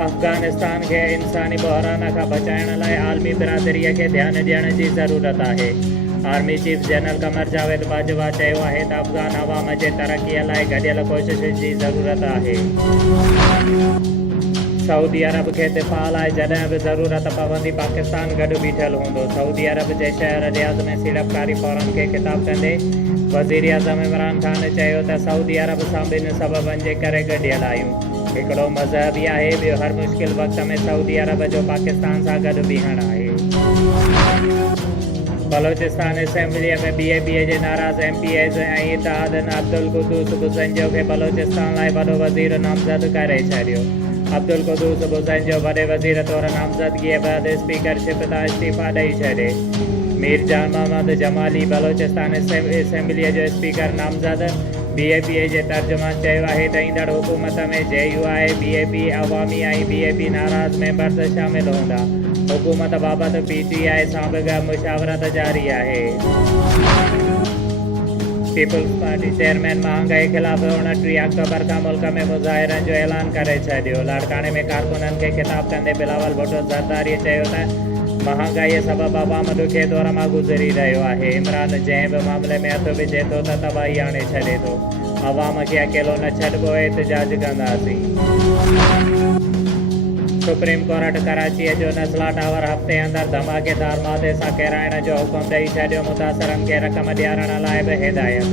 अफ़गानिस्तान खे इंसानी बहरान खां बचाइण लाइ आलमी बिरादरीअ खे ध्यानु ॾियण जी ज़रूरत आहे। आर्मी चीफ जनरल कमर जावेद बाजवा चयो आहे त अफ़गान अवाम जे तरक़ीअ लाइ गॾियल कोशिशुनि जी ज़रूरत आहे। सऊदी अरब खे दिफ़ा लाइ जॾहिं बि ज़रूरत पवंदी पाकिस्तान गॾु बीठल हूंदो। सऊदी अरब जे शहर रियाज़ में सीड़पकारी फ़ौरन खे ख़िताब कंदे वज़ीर आज़म इमरान ख़ान चयो त सऊदी अरब सां ॿिनि सबबनि जे करे गॾियल आहियूं। हिकिड़ो मज़हबी आहे, ॿियो हर मुश्किल वक़्त में सऊदी अरब जो पाकिस्तान सां गॾु बीहणु आहे। बलोचिस्तान असेंबलीअ में BAP जे नाराज़ MPs ऐं इत्तेहादन अब्दुल कुद्दूस बुज़ंजो खे बलोचिस्तान लाइ वॾो वज़ीर नामज़द करे छॾियो। अब्दुल कुद्दूस बुज़ंजो वॾे वज़ीर तौरु नामज़दगीअ बैदि स्पीकरशिप तां इस्तीफ़ा ॾेई छॾे। मीर जान मोहम्मद जमाली बलोचिस्तान असेंबलीअ जो स्पीकर नामज़द। BAP जे तर्जुमान चयो आहे त ईंदड़ हुकूमत में JUI, BAP, अवामी ऐं BAP नाराज़ मेंबर्स शामिल हूंदा। हुकूमत बाबति PTI सां बि मुशावरत जारी आहे। पीपुल्स पार्टी चेयरमैन महांगाई ख़िलाफ़ 29 अक्टूबर खां मुल्क में मुज़ाहिरनि जो ऐलान करे छॾियो। लाड़काणे में कारकुननि खे ख़िताब कंदे बिलावल भुट्टो ज़रदारी चयो त महांगाईअ सबबु अवाम ॾुखे दौर मां गुज़री रहियो आहे। इमरान जंहिं बि मामले में हथु विझे थो त तबाही आणे छॾे थो। अवाम खे अकेलो न छॾिबो, एहतिजाज कंदासीं। सुप्रीम कोर्ट कराचीअ जो नज़ला टावर हफ़्ते अंदरि धमाकेदार मादे सां किराइण जो हुकुम ॾेई छॾियो। मुतासिरनि खे रक़म ॾियारण लाइ बि हिदायत।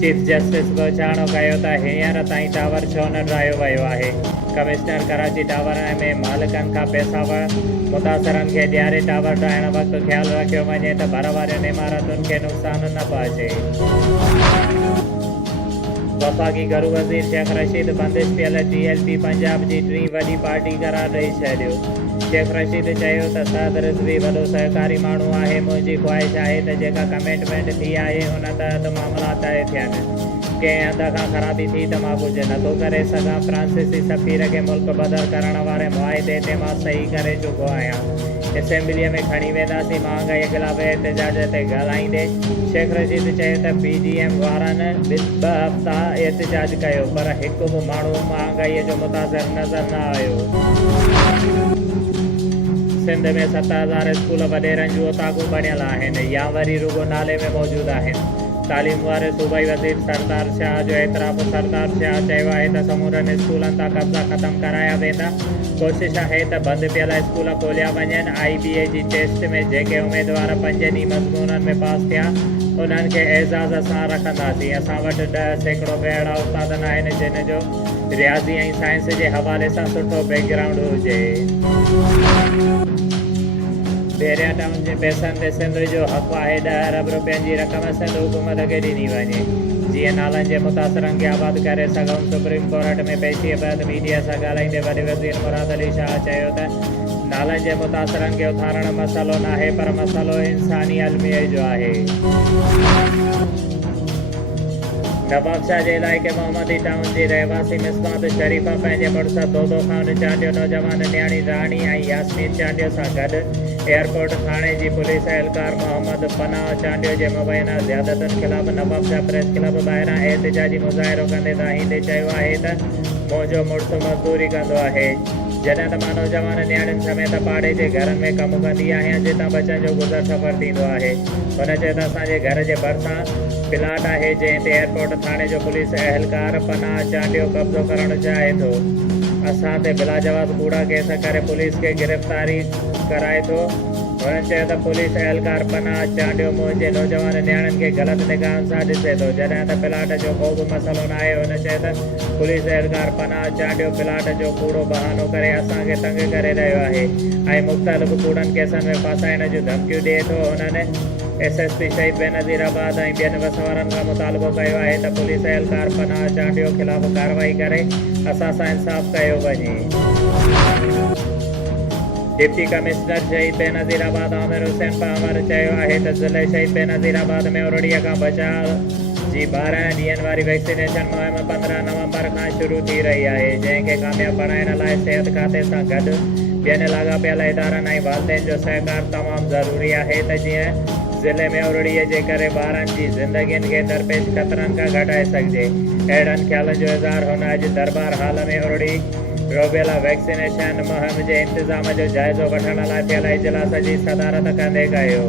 चीफ जस्टिस बि ॼाणो कयो त हींअर ताईं टावर छो न ठाहियो वियो आहे। कमिश्नर कराची टावर में मालिकनि खां पैसा मुतासिरनि खे ॾियारे टावर ठाहिण वक़्तु ख़्यालु रखियो वञे त भर वारियुनि इमारतुनि खे नुक़सानु न पहुचे। वफ़ाक़ी घरू वज़ीर शेख रशीद बंदिश पियल TLP पंजाब जी 3 वॾी पार्टी करार ॾेई छॾियो। शेख रशीद चयो त सद रिज़वी वॾो सहकारी माण्हू आहे। मुंहिंजी ख़्वाहिश आहे त जेका कमिटमेंट थी आहे उन तहत मामला तइ थियनि। कंहिं हद खां ख़राबी थी त मां कुझु नथो करे सघां। फ्रांसीसी सफ़ीर खे मुल्क बदर करण वारे मुआहिदे ते मां सही करे चुको आहियां। असेंबलीअ में खणी वेंदासीं। महांगाई ख़िलाफ़ एहतिजाज ते ॻाल्हाईंदे शेख रशीद चयो त PDM वारनि 2 हफ़्ता एहतिजाज कयो, पर हिकु बि माण्हू महांगाईअ जो मुतासिर नज़र न आयो। सिंध में 7000 स्कूल वॾेरनि जूं ओताकूं बणियल आहिनि या वरी रुगो नाले में मौजूदु आहिनि। तालीम वारे सूबाई वज़ीर सरदार शाह जो एतिराफ़। सरदार शाह चयो आहे त समूरनि स्कूलनि तां कब्ज़ा ख़तमु कराया वेंदा। कोशिश आहे त बंदि पियल स्कूल खोलिया वञनि। IBA जी टेस्ट में जेके उमेदवार 5 ॾींहं मज़मूननि में पास थिया उन्हनि खे एज़ाज़ सां रखंदासीं। असां वटि 10% अहिड़ा उस्ताद आहिनि जिन जो रियाज़ी ऐं साइंस जे हवाले सां सुठो बैकग्राउंड हुजे। बेरिया टाउन जे पैसनि ते सिंध जो हक़ आहे। 10 अरब रुपयनि जी रक़म सिंध हुकूमत खे ॾिनी वञे जीअं नालनि जे मुतासिरनि खे आबाद करे सघूं। सुप्रीम कोर्ट में पेशीअ बैदि मीडिया सां ॻाल्हाईंदे वॾे वज़ीर मुराद अली शाह चयो त नालनि जे मुतासिरनि खे उथारणु मसइलो न आहे, पर मसइलो इंसानी अलमीअ जो आहे। नवाबशाह जे इलाइक़े मोहम्मदी टाउन जी रहवासी मिसबात शरीफ़ा पंहिंजे मुड़ुस दोदो ख़ान चांडियो, नौजवान न्याणी राणी ऐं यास्मीन चांडियो सां गॾु एयरपोर्ट थाणे जी पुलिस एहलकार मोहम्मद पनाह चांडियो जे मुबैना ज़ियादतुनि ख़िलाफ़ नवाबशाह प्रेस क्लब ॿाहिरां एहतिजाजी मुज़ाहिरो कंदे दाहींदे चयो आहे त मुंहिंजो मुड़ुसु मज़दूरी कंदो आहे, जॾहिं त मां नौजवान न्याणियुनि समेत पाड़े जे घरनि में कमु कंदी आहियां जितां बचनि जो गुज़र सफ़र थींदो आहे। हुन चयो त असांजे घर जे भरिसां प्लाट आहे जंहिं ते एयरपोर्ट थाणे जो पुलिस एहलकार पनाह चांडियो कब्ज़ो करणु चाहे थो। असां ते बिलाजवाब कूड़ा केस करे पुलिस खे गिरफ़्तारी कराए थो। हुननि चयो त पुलिस एहलकार पनाह चांडियो मुंहिंजे नौजवान न्याणियुनि खे ग़लति निगाहनि सां ॾिसे थो, जॾहिं त प्लाट जो को बि मसइलो न आहे। हुन चयो त पुलिस एहलकार पनाह चांडियो प्लाट जो कूड़ो बहानो करे असांखे तंग करे रहियो आहे ऐं मुख़्तलिफ़ कूड़नि केसनि में फासाइण जूं धमकियूं ॾिए थो। हुननि SSP शहीद बेनज़ीराबाद ऐं ॿियनि वसवारनि खां मुतालबो कयो आहे त पुलिस एहलकार पनाह चांडियो ख़िलाफ़ कार्रवाई करे असां सां इंसाफ़ कयो वञे। डिप्टी कमिश्नर शहीद बेनज़ीराबाद आमिर हुसैन पावर चयो आहे त ज़िले शहीद बेनज़ीराबाद में उरड़ीअ खां बचाव जी 12 ॾींहनि वारी वैक्सीनेशन मुहिम 15 नवंबर खां शुरू थी रही आहे, जंहिंखे कामयाबु बणाइण लाइ सिहत खाते सां गॾु ॿियनि लाॻापियल इदारनि ऐं वालदेन जो सहकार तमामु ज़रूरी आहे त जीअं ज़िले में उरड़ीअ जे करे ॿारनि जी ज़िंदगियुनि खे दरपेश ख़तरनि खां घटाए सघिजे। अहिड़नि ख़्यालनि जो इज़हार हुन अॼु दरबार हाल में उरड़ी रूबेला वैक्सीनेशन मुहिम जे इंतिज़ाम जो जाइज़ो वठण लाइ थियल इजलास जी सदारत कंदे कयो।